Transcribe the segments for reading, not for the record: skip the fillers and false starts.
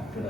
అక్కడ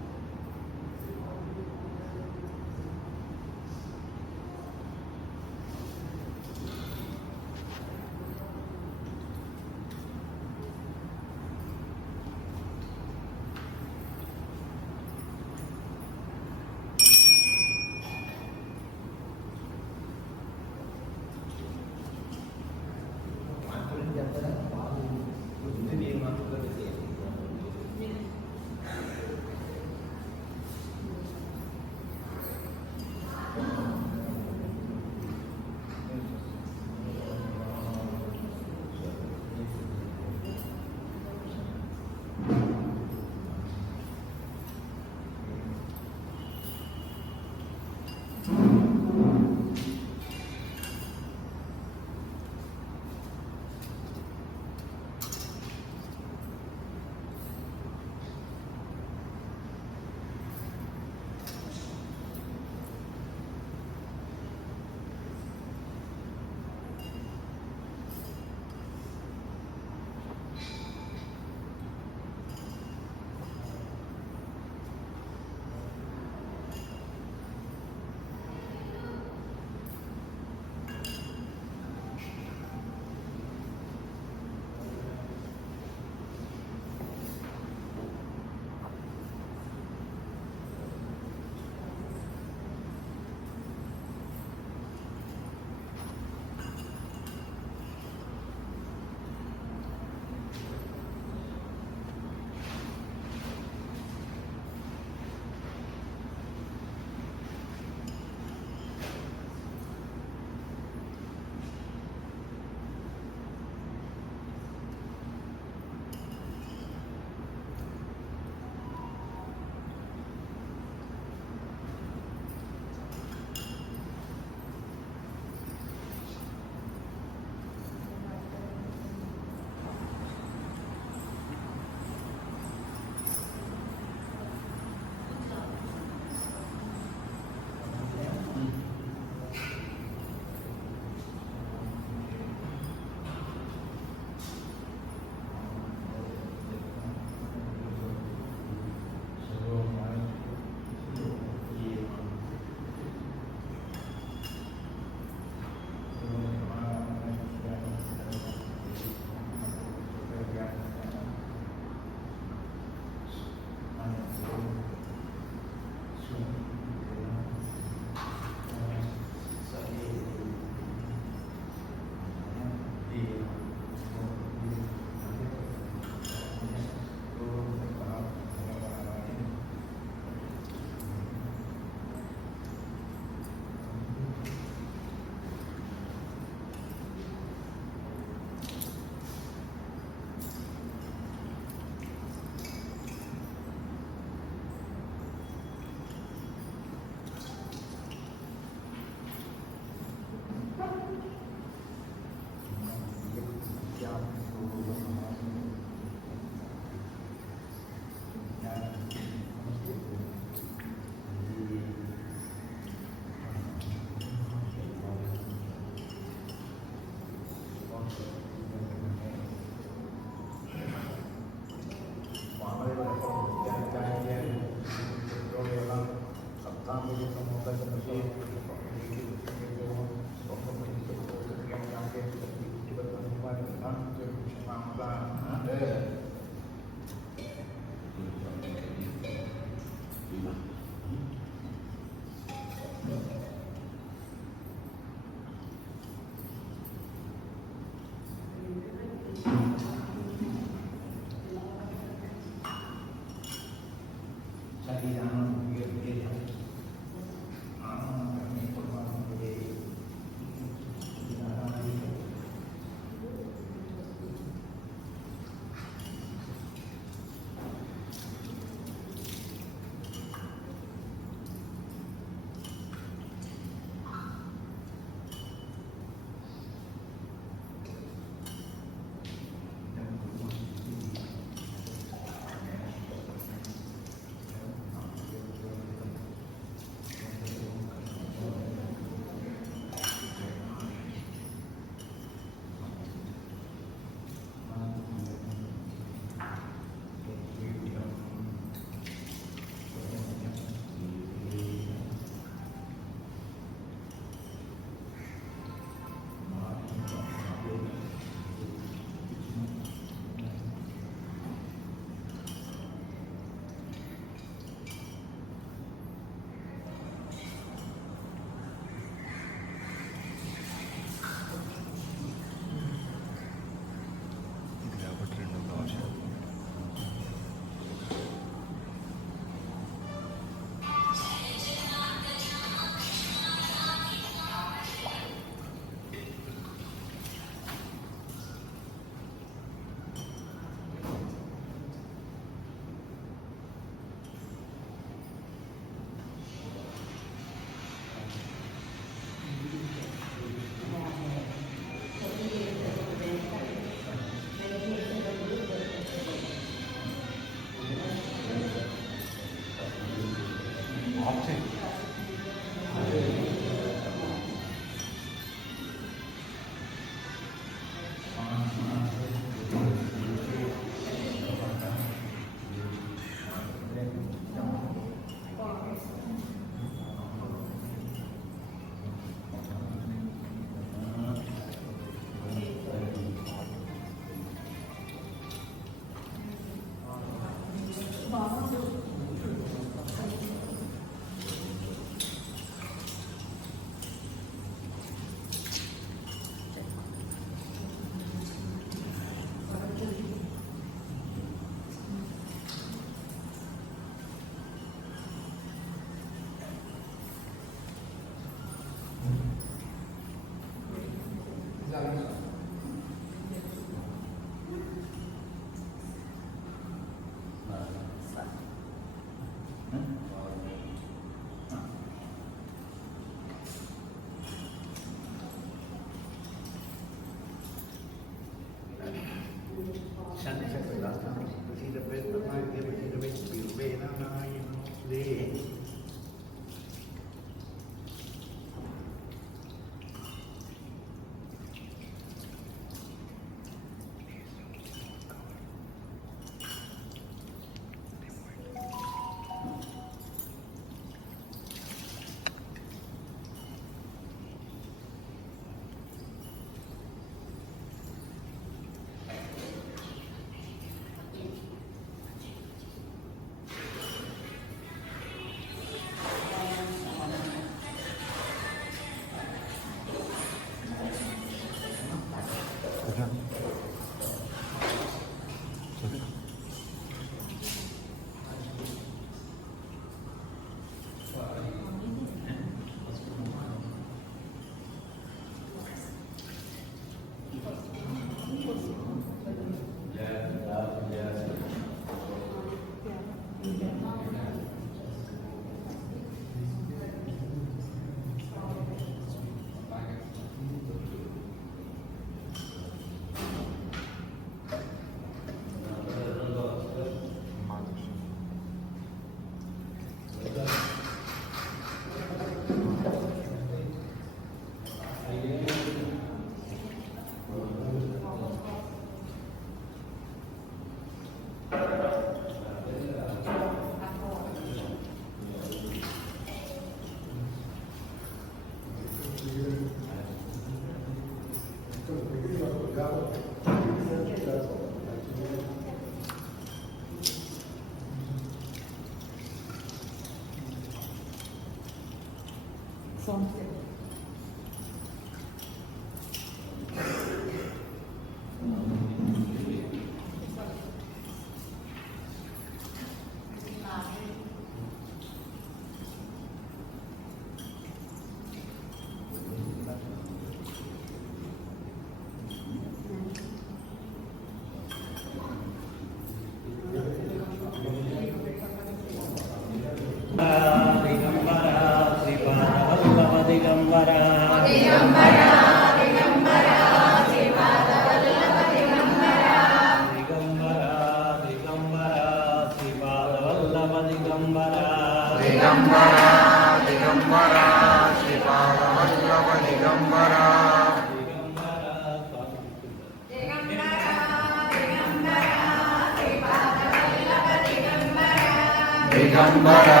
दिगंबरा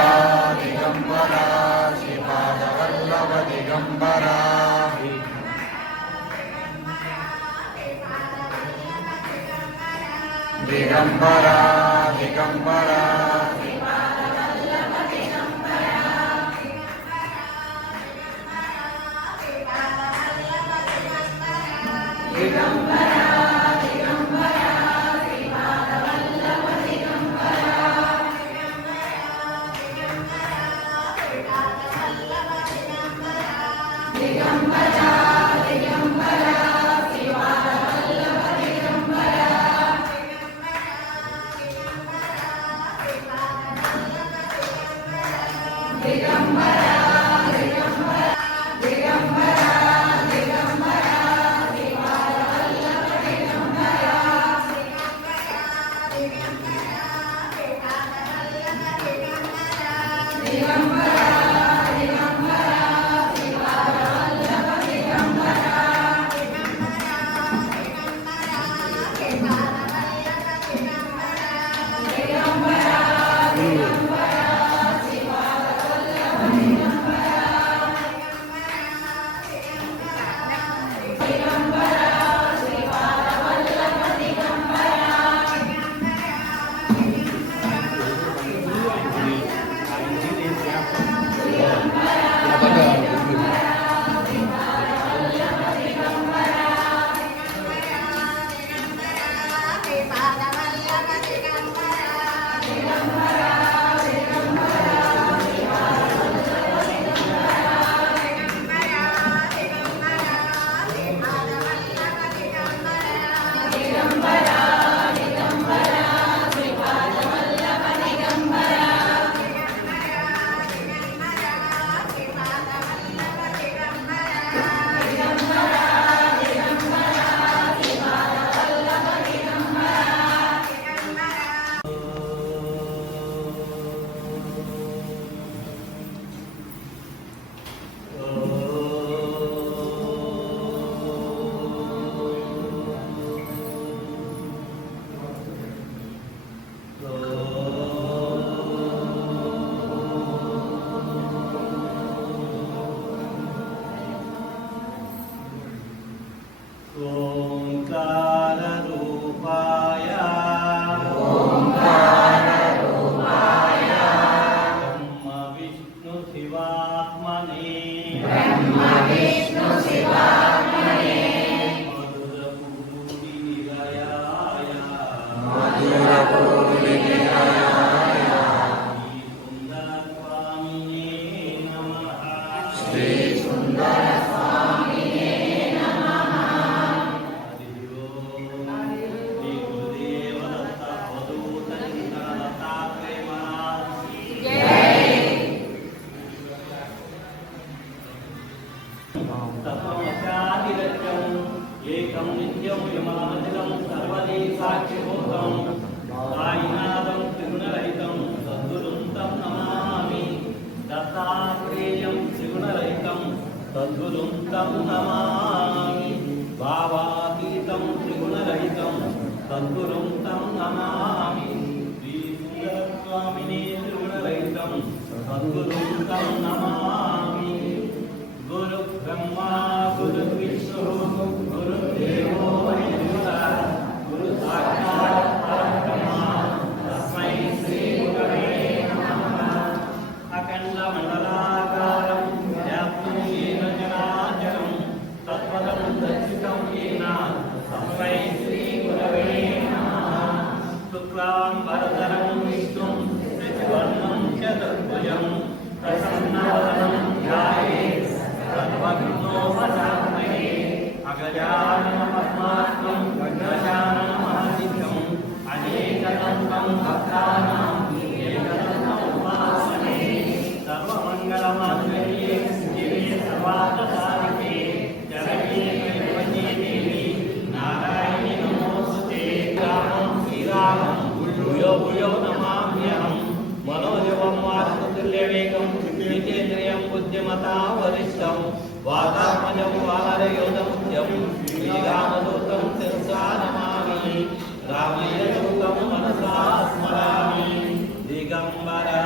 दिगंबरा श्रीपादवल्लभ दिगंबरा दिगंबरा दिगंबरा ఏకం నిత్యం యమామతిలం సర్వదే సాక్షిభూతం సాయినాథం త్రిగుణరహితం సద్గురుంతం నమామి దత్తాత్రేయం త్రిగుణరహితం సద్గురుంతం నమామి భావాతీతం త్రిగుణరహితం సద్గురుంతం నమామి శ్రీ సుందరస్వామినే త్రిగుణరహితం సద్గురుంతం నమామి గురు బ్రహ్మా గురు విష్ణు గురుదేవో మహేశ్వరः గురు సాక్షాత్ పరబ్రహ్మ తస్మై శ్రీ గురవే నమః అఖండ మండలాకారం వ్యాప్తం ఏన చరాచరం తత్పదం దర్శితం ఏన తస్మై శ్రీ గురవే నమః శుక్లాం వరదరం విష్ణుం శశివర్ణం చతుర్భుజం ప్రసన్నవదనం ధ్యాయేత్ సర్వవిఘ్నోపశాంతయే అగజాననపద్మార్కం గజాననమహర్నిశం అనేకదంతం భక్తానాం ఏకదంతం ఉపాస్మహే సర్వమంగళమాంగళ్యే శివే సర్వార్థసాధికే శరణ్యే త్ర్యంబకే దేవి నారాయణి నమోస్తుతే రామం శ్రీరామం భూయో భూయో నమామ్యహం మనోజవం వాస్తుతుల్యవేగం జితేంద్రియం బుద్ధిమతా వరిష్టం వాతాత్మజం వానరయోధం శ్రీరామదూతం శిరసా నమామి రామేయ దూతం మనసా స్మరామి దిగంబరా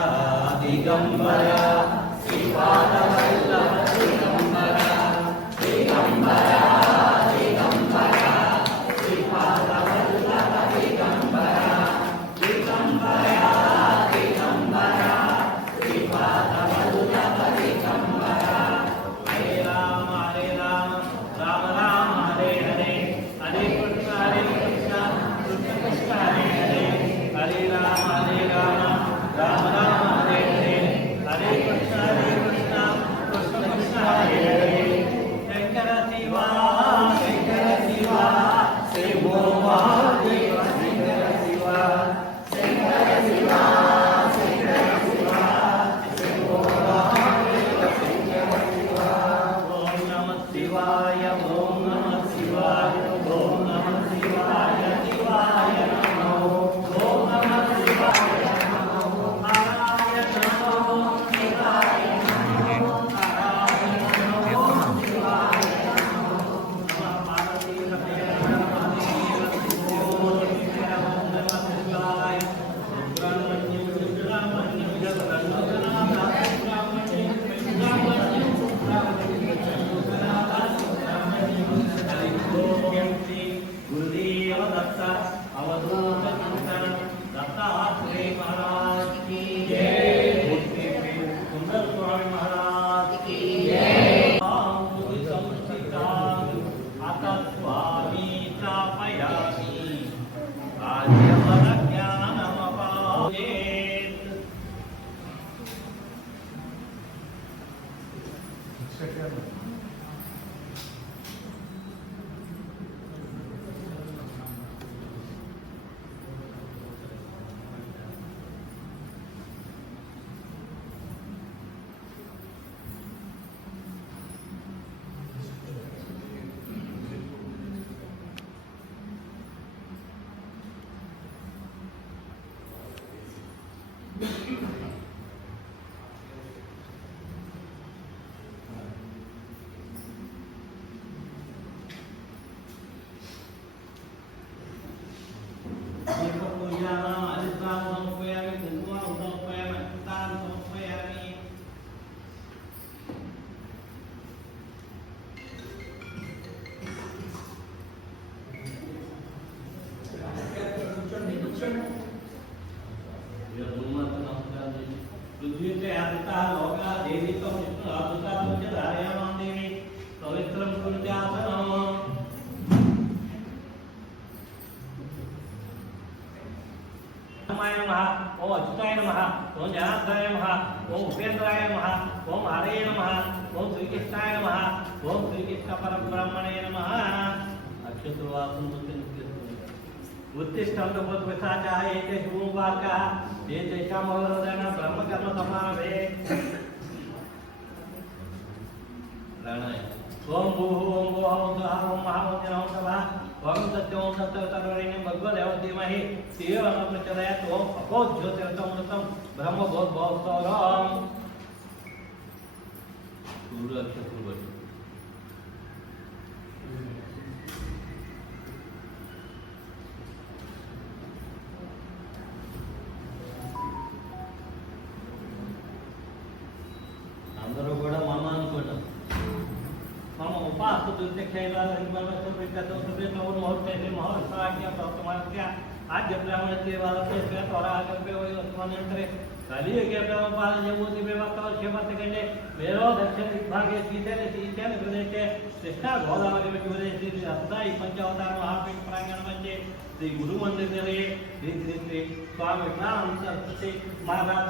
अवधूत चिंतन दत्तात्रेय महाराज की जय। सुंदर स्वामी महाराज की जय। संस्थिता अत स्वामी स्थापयामि आद्यपद ज्ञानमपायेत्। ओम अच्युताय नमः, ओम जनार्दनाय नमः, ओम उपेन्द्राय नमः, ओम हरे नमः, ओम श्रीकृष्णाय नमः, ओम श्रीकृष्ण परब्रह्मणे नमः। अक्षत्रवासं उत्तिष्ठं तपोत्पिशाचाः एते शुभोपाकाः ये तेषाम् अवरोधेन ब्रह्मकर्म समारभे। प्राणाय ओम भूः ओम भुवः ओम स्वः ओम महः ओम जनः ओम तपः ओम सत्यं ओम सत्यवतर्वरेण्यं भगवदेव धीमहि धियो न प्रचोदयात्। ओम अपोज्योतिरसमृतं ब्रह्म भोद्भवसौरम्। पूर्ण अक्षर అందరూ కూడా మమ అనుకోవడం मम उपास आद्य ब्राह्मण कलियुगे ब्रह्मपालजमूति व्यवस्थे मेरो दक्षिण दिग्भागे शीतल प्रदेशे कृष्णा गोदावरी प्रदेशे रत्नाई पंचावतार महापीठ प्रांगण मध्ये श्री गुरु मंदिर श्री श्री श्री स्वामी विवेकानंद सरस्वती महाराज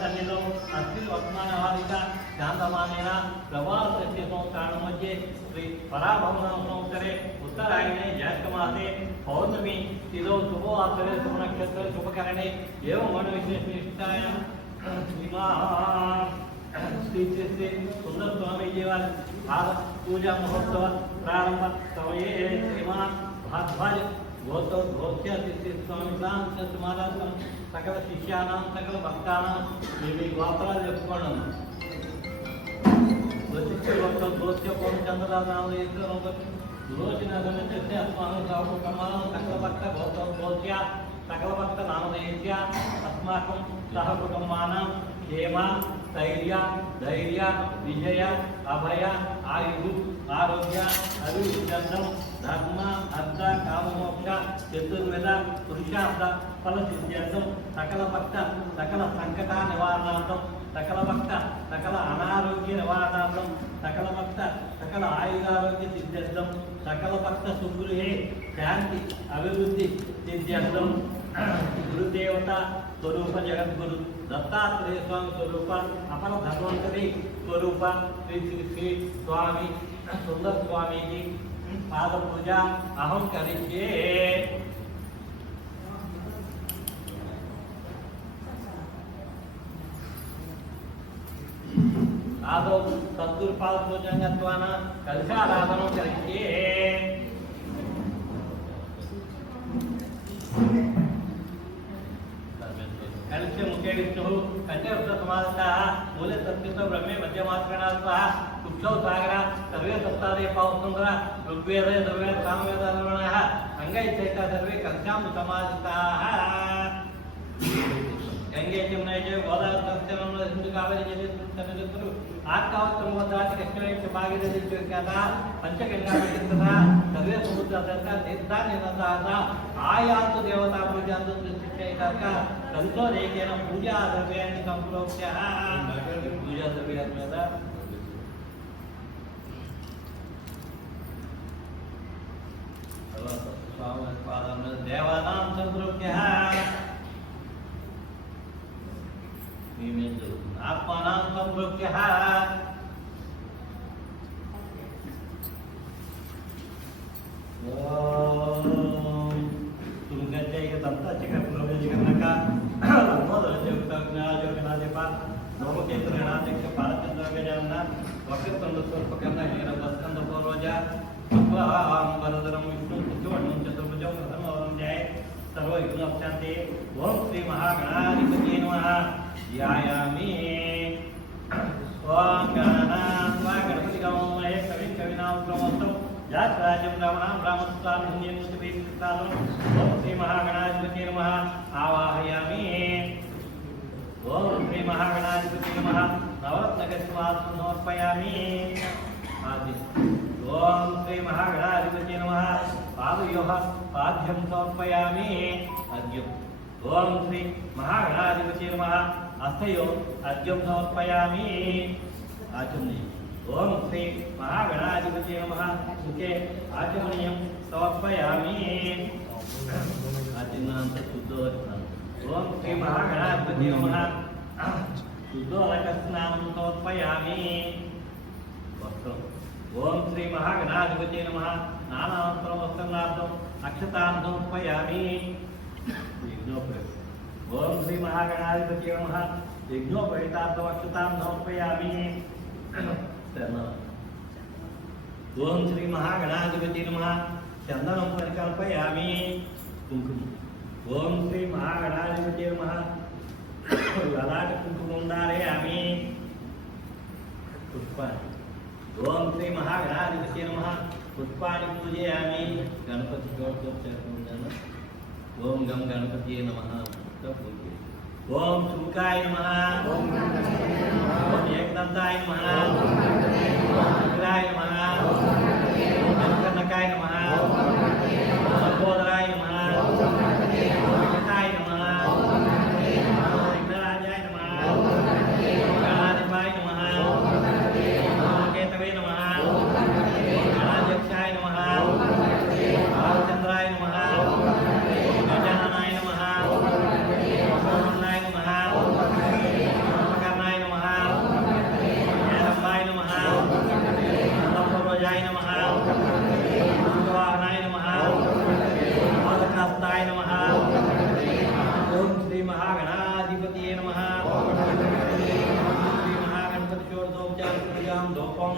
सन्निधौ अस्मिन् वर्तमानवादिका शान्तमानेन प्रवासस्य संस्थानमध्ये श्री पराभवनसंवत्सरे उत्तरायणे ज्येष्ठमासे पौर्णमी तिथौ शुभवासरे शुभनक्षत्रे शुभकरणे एवं वर्णविशेषनिष्ठायां श्री श्री श्री सुंदर स्वामी जीवन पूजा महोत्सव प्रारंभ समये श्रीमान भारद्वाज गौत्य स्वामी महाराज सकल शिष्यानां सकल भक्तानां मी गोत्राలు చెప్పుకోవడం ప్రతిష్ఠ భక్త గోత్య పూర్ణచంద్రనామ సులోచనగణ్యస్య అస్మాకం సహకుటుంబానాం సకల భక్త గోత్య సకల భక్త నామధేయస్య అస్మాకం సహకుటుంబానాం क्षेम स्थैर्य धैर्य विजय अभय आयु आरोग्य अभिवृद्धि धर्म अर्थ काममोक्ष चतुर्वेद पुरुषार्थ फलसिद्ध्यर्थं सकल भक्त सकल संकट निवारणार्थं सकल भक्त सकल अनारोग्य निवारणार्थं सकल भक्त सकल आयुरारोग्य सिद्ध्यर्थं सकल भक्त सुगृहे शांति अभिवृद्धि सिद्ध्यर्थं गुरुदेवता स्वरूप जगद्गुरु दत्तात्रेय स्वामी स्वरूप अपर धन्वंतरी स्वरूप श्री श्री श्री स्वामी सुंदर स्वामी की पाद पूजा अहम करिष्ये। आदौ सद्गुरुपाद पूजन गत्वान कलशाराधनं करिष्ये। कलशे मुखे विष्णुः कंठे समाधितः मूले संस्कृत ब्रह्मे मध्यमात्रेणा स्वाहा कुक्षौ सागर सर्वे सप्तादे पावसुंदर ऋग्वेदे सर्वे सामवेद सर्वणः अंगैश्चैता सर्वे कलशां समाधिताः। గంగే యమునే చైవ గోదావరి సరస్వతి సింధు కావేరి జలేశ్వరు ఆర్కావత్రం వద్దాటి కృష్ణ భాగీరథి జ్యోతికథ పంచగంగా తథా సర్వే సముద్ర తథా తీర్థాన్ని తథా ఆయాంతు దేవతా పూజాంతు దృష్టికైక సంతోషేన పూజా ద్రవ్యాన్ని సంప్రోక్ష్య పూజా ద్రవ్యాల మీద स्वामी पादम देवानां संप्रोक्ष्य मीमेंदु आत्मानां संप्रोक्ष्य ओम तुंगजय तंत्र चिकन प्रवेशकनका मोदल जोगनाजोगनादिपा नवकेतरणादिक पारचंद्र गजानन वक्रतुंड स्वरूपकर्ण हिरण्यस्कंद पूर्वजा वरदरं विष्णु चतुर्भुजं चतुर्भुजं प्रथमवरं ध्याये सर्वविघ्नोपशान्ते ओम श्री महागणाधिपतये नमः ध्यायामि स्वां गणानां गणपतिगं महे कविं कविनां प्रमोक्तं जातराजं रामणां रामस्वां धन्यन्मुतिभिर्कालं ओम श्री महागणाधिपतये नमः आवाहयामि ओम श्री महागणाधिपतये नमः नवरत्नगस्वासं समर्पयामि आदि ओम श्री महागणाधिपतये नमः पादयोः पाद्यं समर्पयामि अर्घ्यम् ओम श्री महागणाधिपतये नमः हस्तयोः अर्घ्यं समर्पयामि आचमनीयम् ओम श्री महागणाधिपतये नमः मुखे आचमनीयं समर्पयामि आचमनानंतर शुद्धोदकस्नानम् ओम श्री महागणाधिपतये नमः शुद्धोदकस्नानं समर्पयामि वस्त्रम् ओम श्री महागणाधिपतये नमः नानावस्त्रं वस्त्रनाथं अक्षतां समर्पयामि ओम श्री महागणाधिपतये नमः यज्ञोपवीतार्थं अक्षतां समर्पयामि ओम श्री महागणाधिपतये नमः चन्दनं परिकल्पयामि कुङ्कुमम् ओम श्री महागणाधिपतये नमः ललाट कुङ्कुमं धारयामि पुष्पाणि ओम श्री महागणाधिपतये नमः पुष्पाणि पूजयामि गणपति ओम गम गणपतये नमः ओम शुकाय नमः ओम एकदंताय नमः ओम विग्रहाय नमः ओम कर्णकाय नमः ओम लंबोदराय नमः ओम हिताय नमः ओम विघ्नराजाय नमः ओम गणाधिपाय नमः ओम केतवे नमः ओम गणाध्यक्षाय नमः ओम बालचंद्राय नमः ओम गजाननाय नमः ओम सोमनाय नमः ओम कर्णाय नमः ओम हेरंबाय नमः ओम पूर्वजाय नमः ओम वाहनाय नमः ओम मोदकास्ताय नमः ओम श्री महागणाधिपतये नमः श्री महागणपति चोरदोपचार पूजां दोपं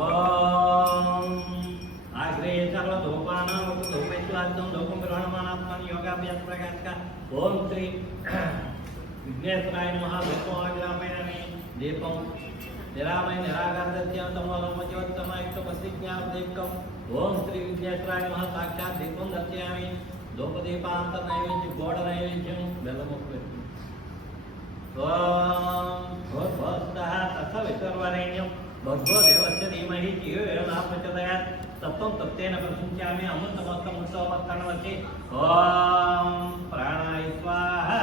ओम आग्रे सर्वधूपानां धूपेश्वराज्यं धूपं ग्रहणमानात्मनि योगाभ्यास प्रकाशका ओम श्री विघ्नेश्वराय नमः धूपं आग्रापयामि दीपं निरामय निराकारदत्यान्तमोलमज्योत्तमयुक्तपस्तिज्ञानप्रदीपकम् ओम श्री विघ्नेश्वराय नमः साक्षात् दीपं दर्शयामि धूपदीपान्तर्नैवेद्यं गोडनैवेद्यं बेल्लमुक्तम् ओम भूर्भुवस्सुतः तत्सवितुर्वरेण्यं भर्गो देवस्य धीमहि धियो यो न प्रचोदयात् तत्त्वं तत्तेन प्रसुञ्चामि अमृतमस्तमुत्सवमस्तनवति ओम प्राणाय स्वाहा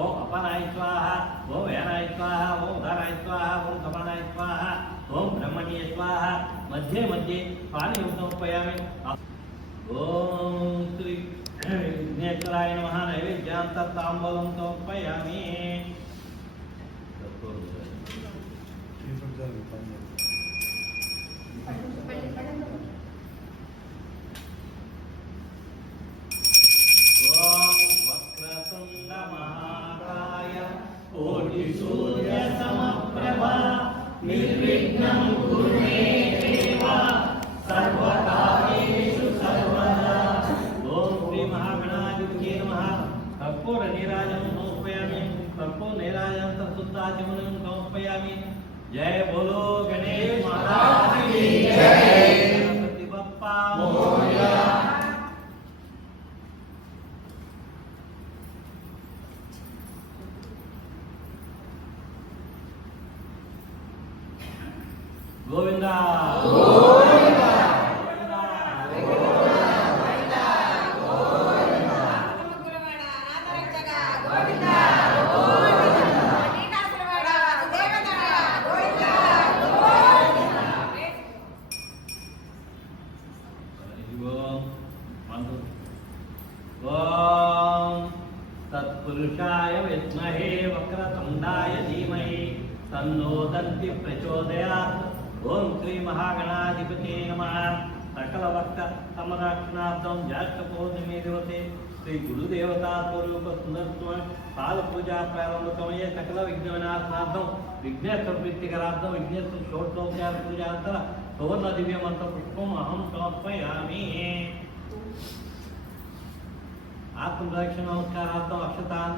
ओम अपनाय स्वाहा ओम व्यानाय स्वाहा ओम उदाराय स्वाहा ओम समानाय स्वाहा ओम ब्रह्मणीय स्वाहा मध्ये मध्ये पानीयं समर्पयामि ओम श्री विघ्नेश्वराय नमः नैवेद्यान्तर्ताम्बूलं समर्पयामि निर्विघ्नं कुरु मे देव सर्वकार्येषु सर्वदा ओम श्री महागणाधिपतये नमः कर्पूर नीराजनं समर्पयामि कर्पूर नीराजनं तत्सुत्ताचमनं समर्पयामि जय बोलो गणेश महाराज की जय। गणपति बप्पा मोरया। गोविंदा गोविंदा तत्पुरुषाय विद्महे वक्रतुण्डाय धीमहि तन्नो दन्ति प्रचोदयात्। ओम श्री महागणाधिपते नमः। सकल भक्त समरक्षणार्थं ज्येष्ठपौर्णमी दिवसे श्री गुरुदेवता स्वरूप सुंदर पाल पूजा प्रारंभ समये सकल विघ्न विनाशार्थं विघ्नेश्वर प्रीतिकरार्थं विघ्नेश्वर षोडशोपचार पूजांतर सुवर्ण दिव्य मंत्र पुष्पम अहम समर्पयामि। आत्मरक्षण नमस्कारार्थम अक्षतान्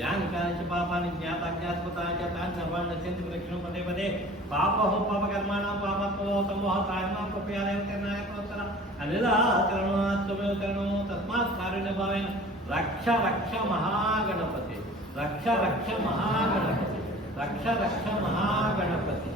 यानि कानिच पापानि ज्ञाताज्ञातकृतानि च तानि सर्वाणि नश्यन्ति प्रक्षणं पदे पदे। पापहो पापकर्माणां पापत्वो तमोह कारणं कृपयालय करणायकोत्तर अनिलाकरणो तस्मात् कारुण्यभावेन रक्ष रक्ष महागणपति रक्ष रक्ष महागणपति रक्ष रक्ष महागणपति।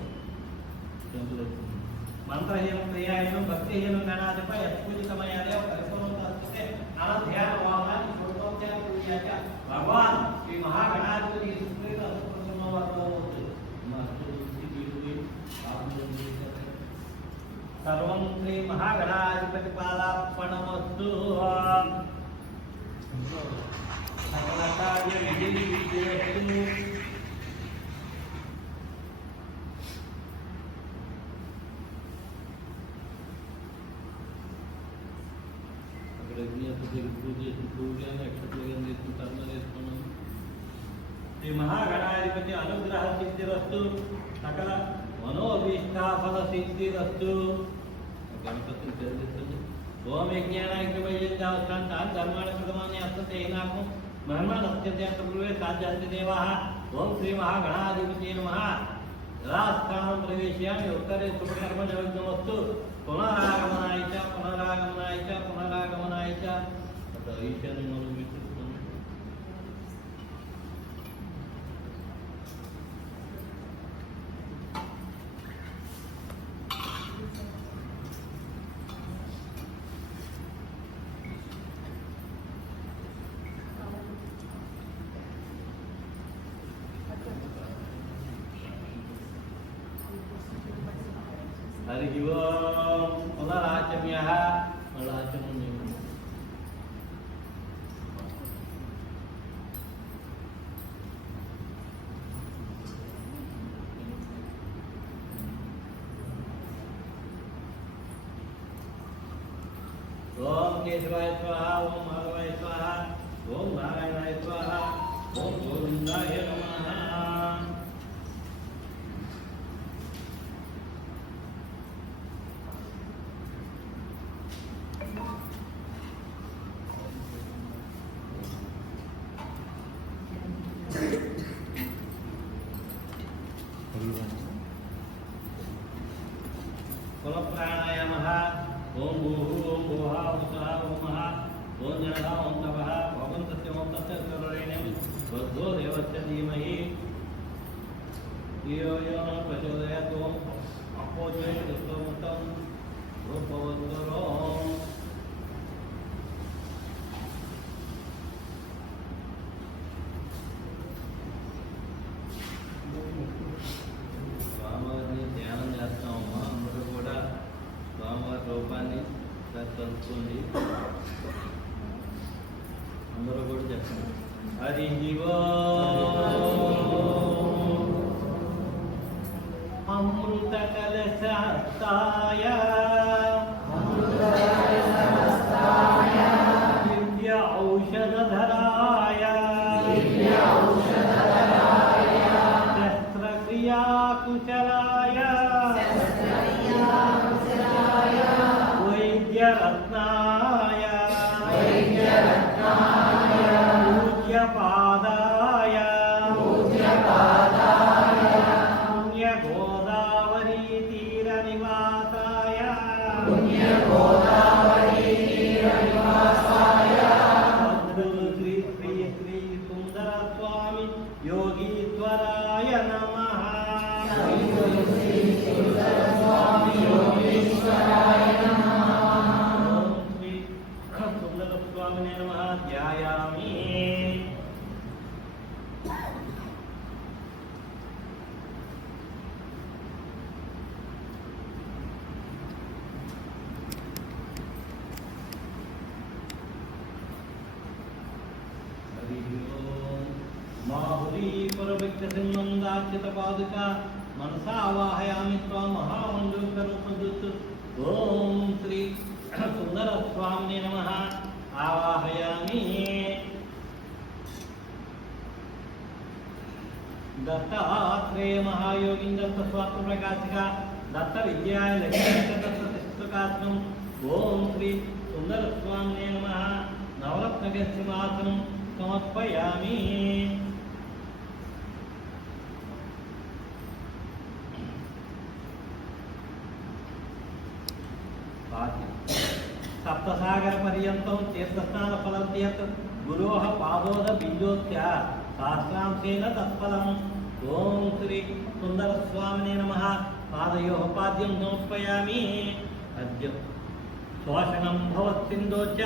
मंत्रहीन क्रियाहीन भक्तिहीन गणाधिप यत्पूजितमया देव परिपूर्णस्ते अनध्यान वाहन षोडशोपचार पूजाच्या भगवान श्री महागणाधिपति सुप्रीत प्रसन्नवर्तते। सर्वं श्री महागणाधिपति पादार्पणमस्तु। सकलकार्य विधिर्विद्यस्तु। श्री महागणाधिपति अनुग्रह सिद्धिरस्तु। सकल मनोभीष्टाफल सिद्धिरस्तु। गणपति ओम यज्ञानायज्ञान धर्माण कृतमानि अस्ते नाकु महिमा नत्यंत पूर्वे साध्यांति देवाः। ओम श्री महागणाधिपति नमः। रास्थानं प्रवेशयामि उत्तरे शुभकर्म नमस्तु। पुनरागमनाय च पुनरागमनाय च पुनरागमनाय च ईशान्य मनोविचित्र हरि ओम पुनराचम्यः पुनराचम्यः। ओम केशवाय स्वाहा ओम माधवाय स्वाहा ओम नारायणाय स्वाहा ओम गोविंदाय नमः। प्राणायामः ओम भूः ओम भुवः ओम स्वः ओम महः ओम जनः ओम तपः भगवन्तस्य ओम तस्य स्वरेण्यं भर्गो देवस्य धीमहि धियो यो न प्रचोदयात्। ओम अपोजय दुष्टमुक्तं रूपवत्तरोम्। స్వామివారిని ధ్యానం చేస్తామమ్మా అందరూ కూడా స్వామివారి రూపాన్ని తలుచుకోండి. అందరూ కూడా చెప్పండి హరి ఓం అమృత కలశహస్తాయ దివ్య ఔషధధరాయ శస్త్రక్రియాకుశలాయ వైద్యరత్నాయ పూజ్యపాదాయ పుణ్యగోత్రాయ आवाहयामि माहुरी परविक्रसिंहंदाचितपादुका मनसा आवाहयामि त्वां महामण्डलकरूपदुत् ओम श्री सुंदर स्वामिने नमः आवाहयामि दत्तात्रेय महायोगिं दत्त स्वात्म प्रकाशिका दत्त विद्याय लक्ष्मी दत्त पुस्तकात्मम् ओम श्री सुंदर स्वामिने नमः नवरत्न सिंहासनं समर्पयामि सप्तसागर पर्यन्तं तीर्थस्नान फलं यत् गुरोः पादोद बिन्दोत्य सहस्रांशेन तत्फलम् ओम श्री सुंदर स्वामिने नमः पादयोः पाद्यं समर्पयामि अद्य श्वासनं भवत्सिन्धोश्च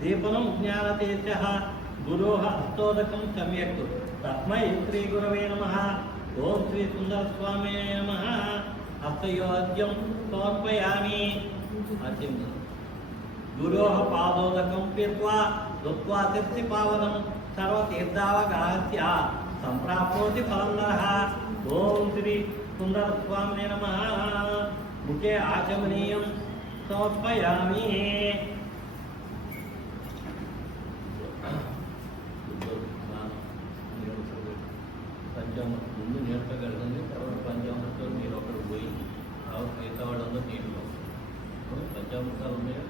दीपनं ज्ञानतेजः गुरोः हस्तोदकं सम्यक् तस्मै श्री गुरवे नमः ओम श्री सुंदर स्वामिने नमः हस्तयोऽद्यं समर्पयामि अद्यं गुरोः पादोदकं पीत्वा धुत्वा तीर्थपावनं सर्वतीर्थावगाहस्य सम्प्राप्नोति फलं नरः ओम श्री सुंदर स्वामिने नमः मुखे आचमनीयं समर्पयामि పంచామృతం ముందు నీళ్ళతో కడుగుతుంది తర్వాత పంచామృతం మీరు ఒకటి పోయి తర్వాత మిగతా వాళ్ళందరూ నీళ్ళు పంచామృతాలు ఉన్నాయా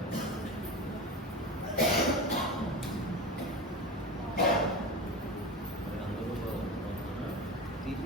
అందరూ తీసి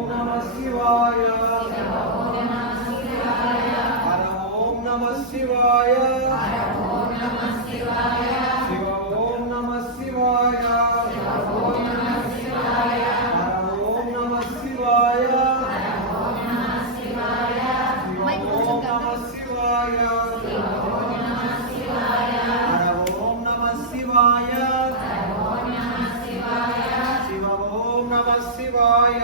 नमः शिवाय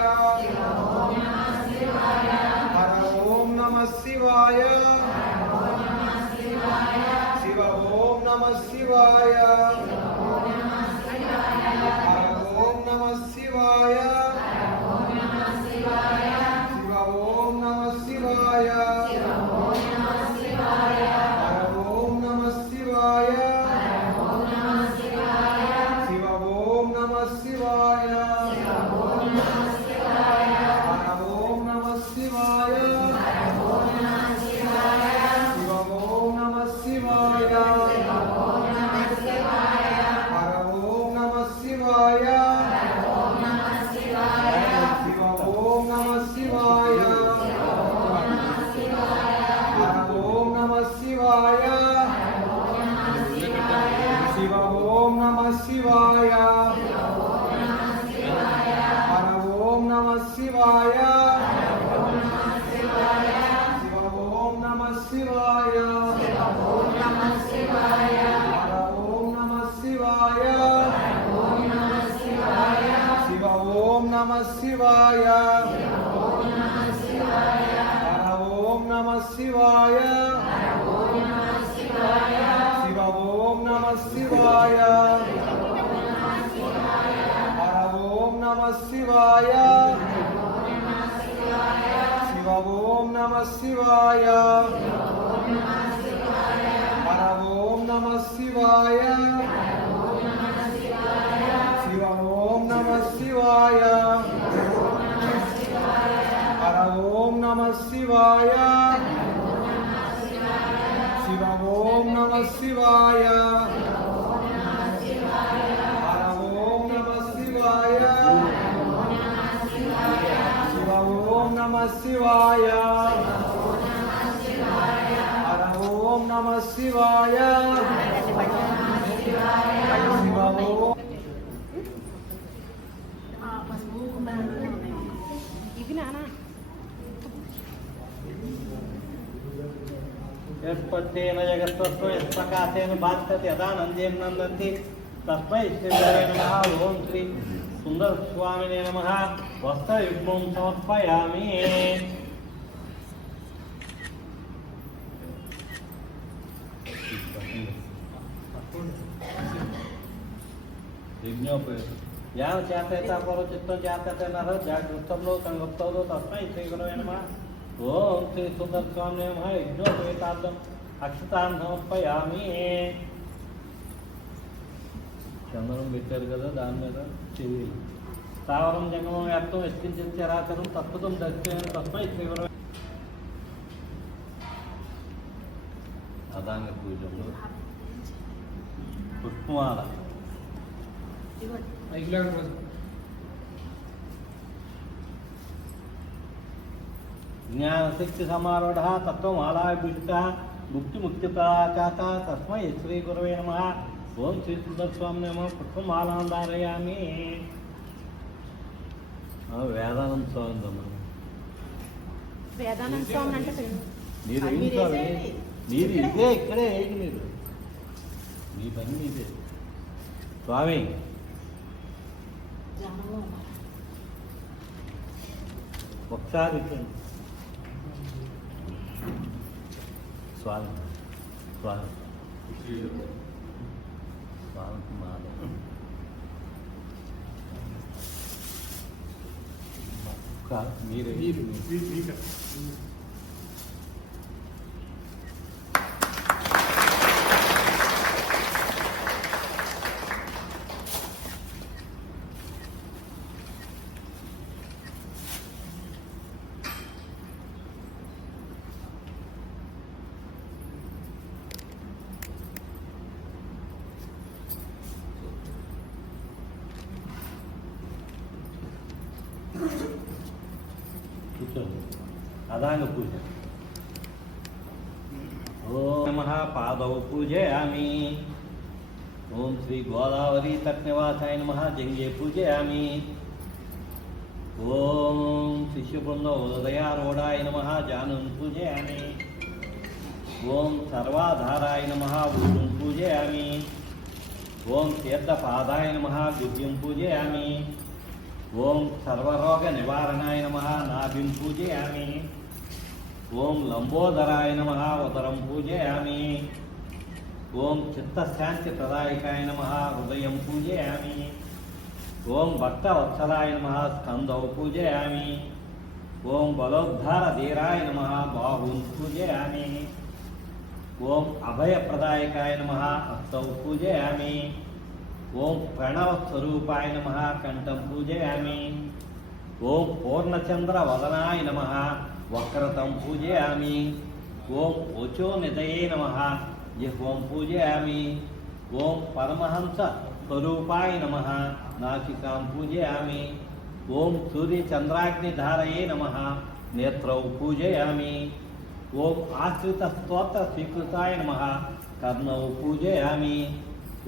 हर ओम नमः शिवाय शिव ओम नमः शिवाय हर ओम नमः शिवाय शिव ओम नमः शिवाय हर ओम नमः शिवाय शिव ओम नमः शिवाय हर ओम नमः शिवाय शिव ओम नमः शिवाय हर ओम नमः शिवाय शिव ओम नमः शिवाय हर ओम नमः शिवाय शिव ओम नमः शिवाय हर ओम नमः शिवाय शिव ओम नमः शिवाय हर ओम नमः शिवाय शिव ओम नमः शिवाय हर ओम नमः शिवाय शिव ओम नमः शिवाय हर ओम नमः शिवाय शिव ओम नमः शिवाय हर ओम नमः शिवाय शिव ओम नमः शिवाय हर ओम नमः शिवाय शिव ओम नमः शिवाय हर ओम नमः शिवाय शिव ओम नमः शिवाय हर ओम नमः शिवाय शिव ओम यस्पत्तेन जगत्तस्मै यत्प्रकाशेन भास्यते यदा नन्देन नन्दन्ति तस्मै श्रीधरे नमः। ओम श्री सुंदर स्वामिने नमः। वस्त्रयुग्मं समर्पयामि। याव चातेता परो चित्तो चातेते नर जागृतंलो संगप्तोलो तस्मै श्री गुरवे नमः। ओम श्री सुंदर स्वामी नमः। यज्ञोपवेतार्थम् अक्षतान् समर्पयामि। చందనం పెట్టారు కదా దాని మీద చెవి స్థావరం జంగమం వ్యాప్తం ఎత్తించిన చరాచరం తత్వతం దర్శనం తస్మై శ్రీవర అదాంగ పూజలు పుష్పమాల జ్ఞానశక్తి సమారూఢ తత్వమాలాభిషిత ముక్తి ముక్తిప్రదాచాత తస్మై శ్రీ గురవే నమః। ఓం శ్రీ సుందర స్వామి నమః। పుష్పమాలాం ధారయామి। వేదానంద స్వామి వేదానంద స్వామి అంటే మీరు ఏంటి స్వామి మీరు ఇదే ఇక్కడే ఏంటి మీరు మీ పని మీదే స్వామి ఒకసారి ఇచ్చండి స్వామి స్వామి స్వామి మాల మీరు అదాంగ పూజ। ఓం నమః పాదౌ పూజయామి। ఓం శ్రీ గోదావరి తట్నివాసాయ నమః జంగే పూజయామి। ఓం శిష్యబృంద ఉదయారూఢాయ నమః జానుం పూజయామి। ఓం సర్వాధారాయ నమః ఊరుం పూజయామి। ఓం తీర్థపాదాయ నమః గుజ్యం పూజయామి। ఓం సర్వరోగ నివారణాయ నమః నాభిం పూజయామి. ఓం లంబోదరాయ నమః ఉదరం పూజయామి. ఓం చిత్తశాంతి ప్రదాయకాయ నమః హృదయం పూజయామి. ఓం భక్తవత్సలాయ నమః స్కందౌ పూజయామి. ఓం బలోద్ధార ధీరాయ నమః బాహూన్ పూజయామి. ఓం అభయప్రదాయకాయ నమః హస్తౌ పూజయామి. ఓం ప్రణవస్వరూపాయ నమః కంఠం పూజయామి. ఓం పూర్ణచంద్ర వదనాయ నమః వక్రతం పూజయామి. ఓం ఓచోనిధయే నమః జిహ్వం పూజయామి. ఓం పరమహంస స్వరూపాయ నమః నాసికాం పూజయామి. ఓం సూర్యచంద్రాగ్నిధారయే నమః నేత్రౌ పూజయామి. ఓం ఆశ్రిత స్తోత్ర స్వీకృతాయ నమః కర్ణౌ పూజయామి.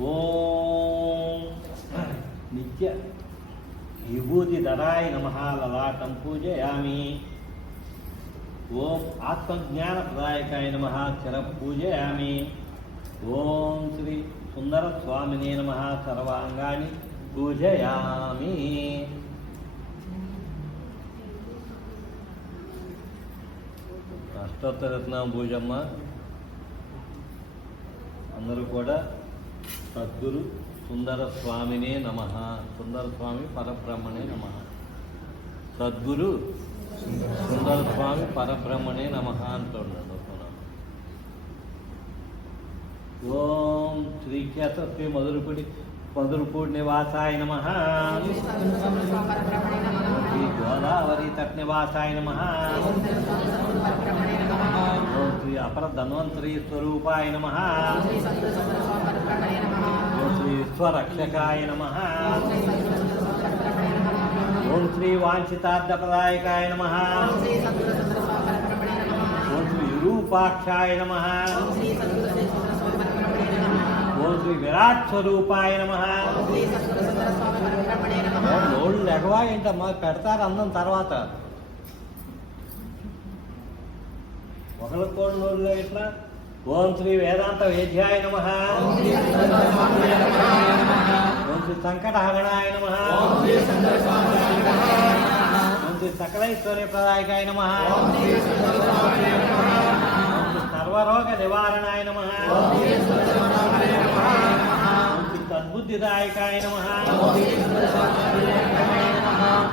ఓం నిత్య విభూతిధరాయ నమః లలాటం పూజయామి. ఓం ఆత్మజ్ఞానప్రదాయకాయ నమః శిర పూజయామి. ఓం శ్రీ సుందర స్వామినే నమః సర్వాంగాని పూజయామి. అష్టోత్తరత్నం పూజమ్మ అందరూ కూడా సద్గురు సుందర స్వామినే నమః. సుందర స్వామి పరబ్రహ్మణే నమః. సద్గురు సుందర స్వామి పరబ్రహ్మణే నమః అంటున్నాడు. ఓం శ్రీక్షేత్ర శ్రీ మధురపూడి నివాసాయ నమః. శ్రీ గోదావరి తట్ నివాసాయ నమః. ఓం శ్రీ అపర ధన్వంతరి స్వరూపాయ నమః. ఓం శ్రీ విశ్వరక్షకాయ నమః. ఓం శ్రీ వాంఛితార్థప్రదాయకాయ నమః. ఓం శ్రీ విరూపాక్షాయ నమః. ఓం శ్రీ విరాట్ స్వరూపాయ నమః. నోళ్ళు ఎగవా ఏంటమ్మా పెడతారు అన్నం తర్వాత ఒకళ్ళకోడు నోళ్ళు ఇట్లా. ఓం శ్రీ వేదాంత వేద్యాయ నమః. ఓం శ్రీ సంకటహరణాయ నమః. ఓం శ్రీ సకలైశ్వర్య ప్రదాయకాయ నమః. ఓం శ్రీ సర్వరోగ నివారణాయ నమః. ఓం శ్రీ సద్బుద్ధిదాయకాయ నమః.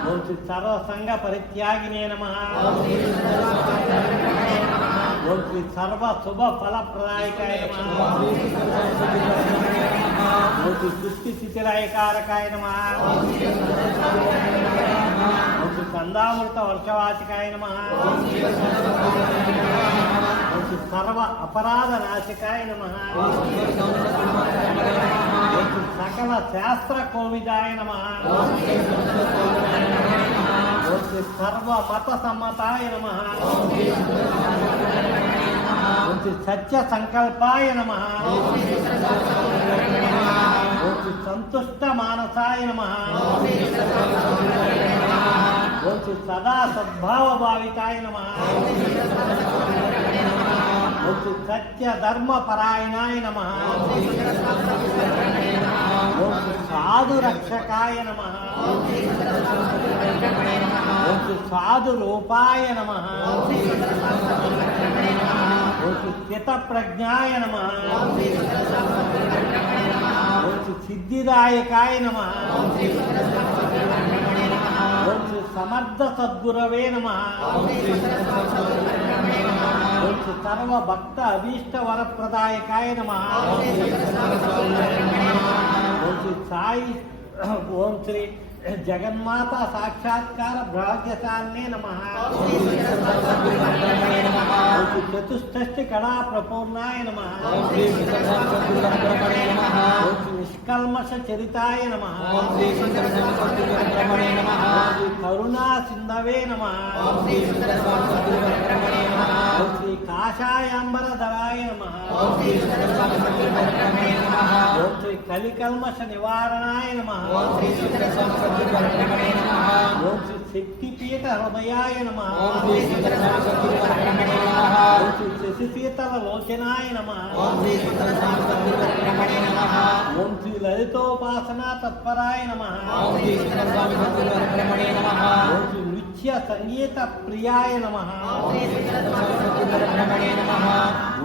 ఓం శ్రీ సర్వసంగ పరిత్యాగినే నమః. ఓం శ్రీ సర్వ శుభ ఫలప్రదాయకాయ నమః. ఓం శ్రీ సృష్టి స్థితిలయకారకాయ నమః. ఓం శ్రీ కందామృత వర్షవాసికాయ నమః. ఓం శ్రీ సర్వ అపరాధ నాశకాయ నమః. ఓం శ్రీ సకల శాస్త్ర కోవిదాయ నమః. ఓం శ్రీ సర్వ మత సమ్మతాయ నమః. ఓం శ్రీ సత్య సంకల్పాయ నమః. ఓం శ్రీ సంతుష్ట మానసాయ నమః. ఓం శ్రీ సదా సద్భావ భావితాయ నమః. ఓం శ్రీ సత్య ధర్మ పరాయణాయ నమః. ఓం శ్రీ సాధు రక్షకాయ నమః. ఓం శ్రీ సాధు రూపాయ నమః. ఓం శ్రీ స్థిత ప్రజ్ఞాయ నమః. ఓం శ్రీ సిద్ధిదాయకాయ నమః. ఓం శ్రీ సమర్థ సద్గురవే నమః. ఓం శ్రీ సర్వ భక్త అభీష్ట వరప్రదాయకాయ నమః. ఓం శ్రీ సాయి. ఓం శ్రీ జగన్మాత సాక్షాత్కార భాగ్యశాలినే నమః. ఓం శ్రీ చతుష్షష్టి కళా ప్రపూర్ణాయ నమః. ఓం శ్రీ నిష్కల్మష చరితాయ నమః. ఓం శ్రీ కరుణా సింధవే నమః. ఓం శ్రీ కాషాయాంబరధరాయ నమః. ఓం శ్రీ కలికల్మష నివారణాయ నమః. ఓం శ్రీ శక్తిపీఠ హృదయాయ నమః. ఓం శ్రీ శశిశీతల లోచనాయ నమః. ఓం శ్రీ లలితోపాసనా తత్పరాయ నమః. ఓం శ్రీ సంగీత ప్రియాయ నమః.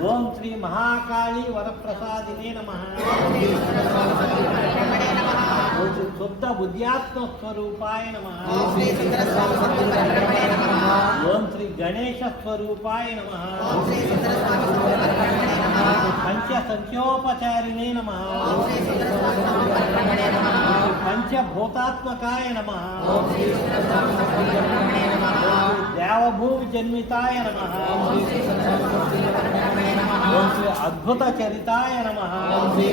ఓం శ్రీ మహాకాళీ వరప్రసాదినే నమః. ఓం శ్రీ శుద్ధ బుద్ధ్యాత్మ స్వరూపాయ నమః. ఓం శ్రీ గణేశ స్వరూపాయ నమః. పంచ సంఖ్యోపచారిణే నమః. పంచభూతాత్మకాయ నమః. దేవభూమి జన్మితాయ నమః. ఓం శ్రీ అద్భుత చరితాయ నమః. ఓం శ్రీ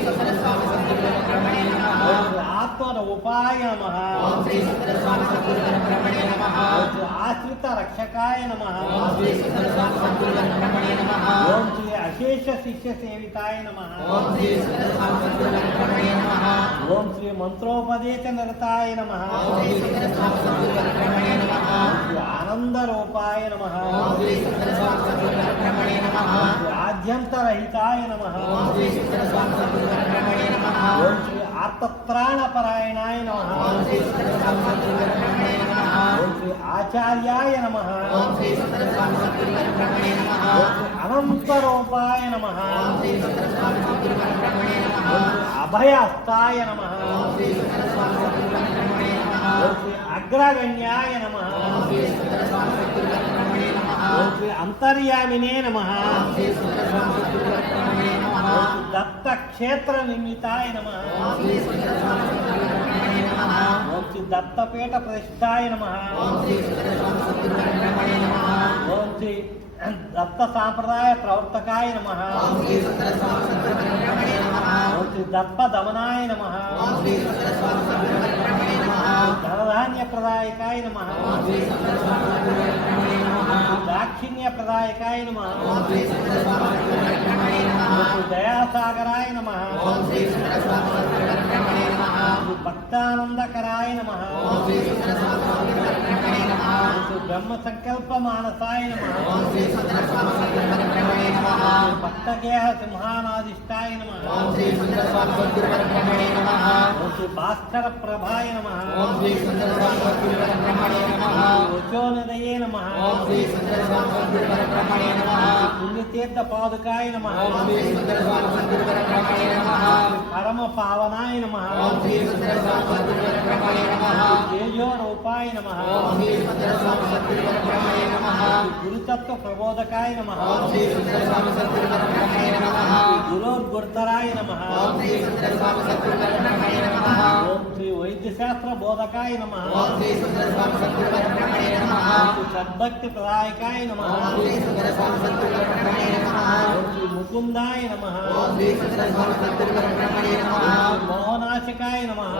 ఆత్మరూపాయ నమః. ఓం శ్రీ ఆశ్రిత రక్షకాయ నమః. ఓం శ్రీ అశేష శిష్య సేవితాయ నమః. ఓం శ్రీ మంత్రోపదేశ నిరతాయ నమః. ఓం శ్రీ ఆనందరూపాయ నమః. ఓం శ్రీ ఆద్యంతరహితాయ నమః. ఓం శ్రీ ఆర్తత్రాణపరాయణాయ నమః. ఓం శ్రీ ఆచార్యాయ నమః. ఓం శ్రీ అనంతరూపాయ నమః. ఓం శ్రీ అభయహస్తాయ నమః. ఓం శ్రీ అగ్రగణ్యాయ నమః. ఓం శ్రీ అంతర్యామినే నమః. ఓం శ్రీ దత్తక్షేత్ర నిమిత్తాయ నమః. ఓం శ్రీ దత్తపీఠ ప్రతిష్ఠాయ నమః. ఓం శ్రీ దత్త సాంప్రదాయ ప్రవర్తకాయ నమః. ఓం శ్రీ దత్త దమనాయ నమః. ధనధాన్య ప్రదాయకాయ నమః. దాక్షిణ్య ప్రదాయకాయ నమః. దయాసాగరాయ నమః. భక్తానందకరాయ నమః. బ్రహ్మ సంకల్ప మానసాయ నమః. భక్తగేహ సింహానాదిష్టాయ నమః. ఓం శ్రీ భాస్కర ప్రభాయ నమః. ఉజ్జోనదయే నమః. పుణ్యతీర్థ పాదుకాయ నమః. పరమ పావనాయ నమః. తేజో రూపాయ నమః. గురుతత్వ ప్రబోధకాయ నమః. గురోద్గుర్తరాయ నమః. ఓం శ్రీ వైద్యశాస్త్ర బోధకాయ నమః. సద్భక్తి ప్రదాయకాయ నమః. ఓం శ్రీ ముకుందాయ నమః. మోహనాశకాయ నమః.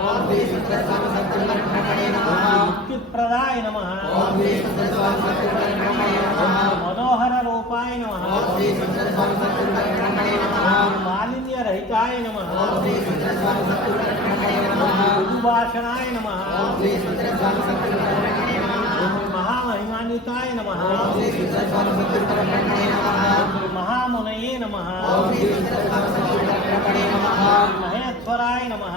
ముక్తిప్రదాయ నమః. మనోహర రూపాయ నమః. మాలిన్య రహితాయ నమః. ఉద్భాషణాయ నమః. మహామహిమాన్వితాయ నమః. మహామునయే నమః. మహేశ్వరాయ నమః.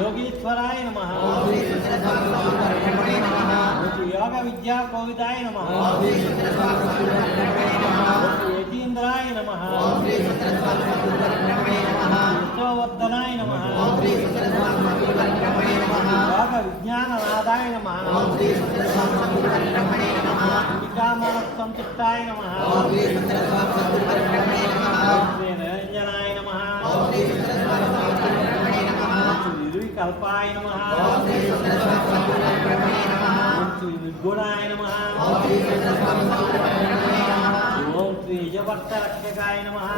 యోగీశ్వరాయ నమః. యోగ విద్యా కోవిదాయ నమః. యతీంద్రాయ నమః. విశ్వవర్ధనాయ నమః. యోగ విజ్ఞాననాదాయ నమః. సంతుష్టాయ నమః. శ్రీ నిరంజనాయ నమః. నిర్వికల్పాయ నమః. శ్రీ నిర్గుణాయ నమః. ఓం శ్రీ నిజభక్త రక్షకాయ నమః.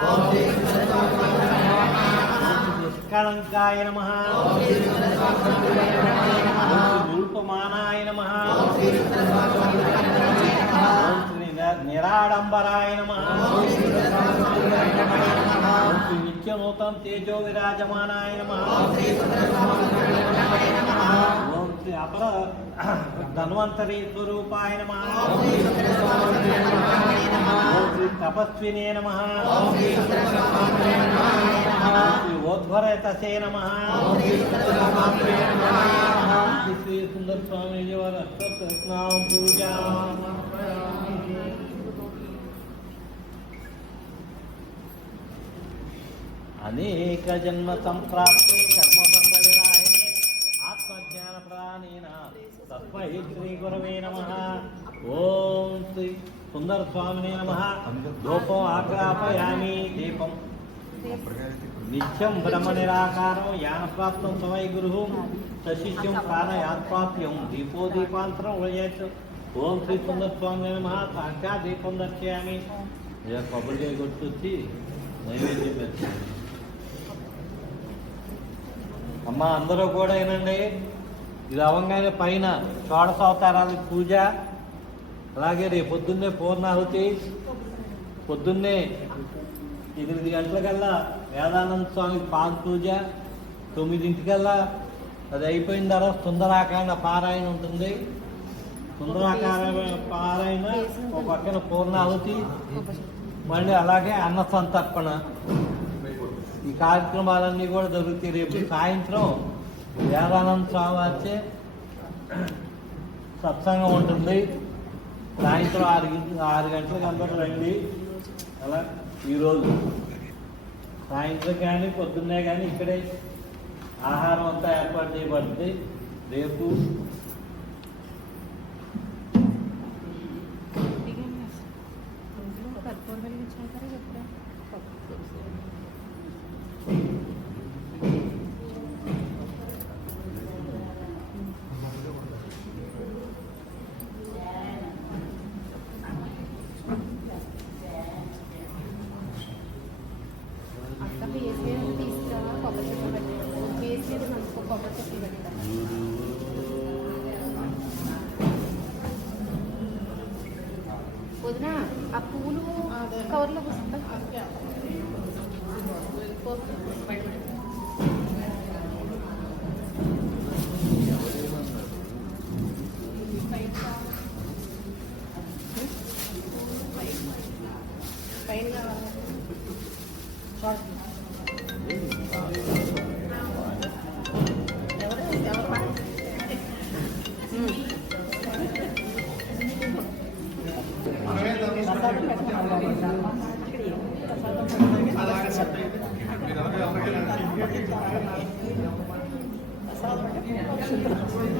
నిష్కళంకాయ నమః. నిరూపమానాయ నమః. ఓం శ్రీ నిరాడంబరాయ నమః. ఓం శ్రీ నిత్యనూతం తేజో విరాజమానాయ నమః. ఓం శ్రీ అపర ధన్వంతరి స్వరూపాయ నమః. ఓం శ్రీ తపస్వినే నమః. శ్రీ ఓధ్వరతసే నమః. శ్రీ సుందర స్వామి रक्तकृष्णां पूजाम् अनेक जन्म संप्राप्ते कर्मबंध विदायिने आत्मज्ञान प्राणेन तस्मै श्री गुरवे नमः। ओम श्री सुंदर स्वामिने नमः। धूपो आग्रापयामि दीपं नित्यं ब्रह्म निराकारो यान प्राप्तं तवै गुरुः सशिष्यं प्राणयात्प्राप्यं दीपो दीपान्तरं व्रजेत्। ओम श्री सुंदर स्वामिने नमः। साक्षात् दीपं दर्शयामि। यह కొబ్బరికాయ కొట్టుకొచ్చి నైవేద్యం పెట్టాలి అమ్మ। అందరూ కూడా ఏనండి, ఇది అవంగానే పైన షోడశ అవతారాల పూజ, అలాగే రేపు పొద్దున్నే పూర్ణాహుతి, పొద్దున్నే 8 గంటలకల్లా వేదానంద స్వామి పాద పూజ, 9 అది అయిపోయిన తర్వాత సుందరాకాండ పారాయణ ఉంటుంది. సుందరాకార పారాయణ ఒక పక్కన పూర్ణాహుతి, మళ్ళీ అలాగే అన్న సంతర్పణ. ఈ కార్యక్రమాలన్నీ కూడా జరుగుతాయి. రేపు సాయంత్రం వేదానంద స్వామి వచ్చే సత్సంగం ఉంటుంది. సాయంత్రం 6 గంటలకు అందరూ రండి. అలా ఈరోజు సాయంత్రం కానీ పొద్దున్నే కానీ ఇక్కడే ఆహారం అంతా ఏర్పాటు చేయబడుతుంది. రేపు వదినా ఆ పూలు కవర్లో